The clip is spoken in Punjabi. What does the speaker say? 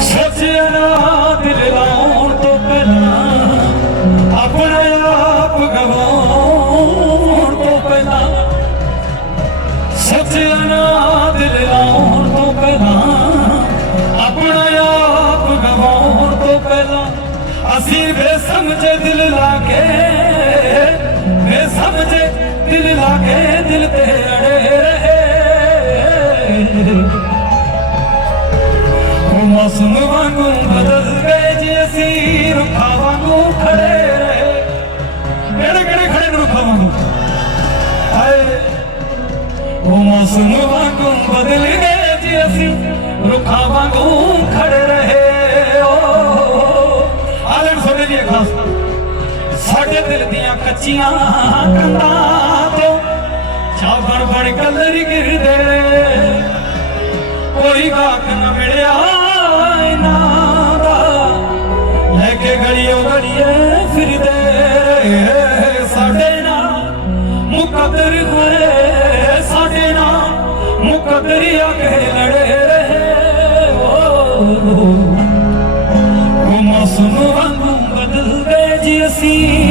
ਸੋਚਿਆ ਨਾ ਦਿਲ ਲਾਉਣ ਤੋਂ ਪਹਿਲਾਂ, ਆਪਣਾ ਆਪ ਗਵਾਉਣ ਤੋਂ ਪਹਿਲਾਂ ਸੋਚਿਆ ਨਾ ਦਿਲ ਲਾਉਣ ਤੋਂ ਪਹਿਲਾਂ, ਆਪਣਾ ਆਪ ਗਵਾਉਣ ਤੋਂ ਪਹਿਲਾਂ, ਅਸੀਂ ਬੇਸਮਝੇ ਦਿਲ ਲਾ ਕੇ ਬੇਸਮਝੇ ਦਿਲ ਲਾ ਕੇ ਦਿਲ ਤੇ ਅੜੇ ਰਹੇ। ਮੌਸਮ ਵਾਂਗੂ ਬਦਲ ਗਏ ਜੇ ਅਸੀਂ ਰੁੱਖਾਂ ਵਾਂਗੂ ਖੜੇ ਰਹੇ। ਕਿਹੜੇ ਕਿਹੜੇ ਖੜੇ ਨੇ ਰੁੱਖਾਂ ਵਾਂਗੂ ਹਾਏ ਉਹ ਮੌਸਮ ਵਾਂਗੂ ਬਦਲ ਗਏ ਜੇ ਅਸੀਂ ਰੁੱਖਾਂ ਵਾਂਗੂ ਖੜੇ ਰਹੇ। ਓ ਆਲਣ ਤੁਹਾਡੇ ਲਈ ਖਾਸ ਸਾਡੇ ਦਿਲ ਦੀਆਂ ਕੱਚੀਆਂ ਕੰਧਾਂ ਤੋਂ ਚਾਬਣ ਬਣ ਕਲਰ ਗਿਰਦੇ। ਕੋਈ ਗਾਕ ਨਾ ਮਿਲਿਆ ਮੁਕੱਦਰ ਆ ਕੇ ਲੜੇ ਰਹੇ। ਓ ਉਹ ਮੌਸਮ ਵਾਂਗੂ ਬਦਲ ਗਏ ਜੀ ਅਸੀਂ।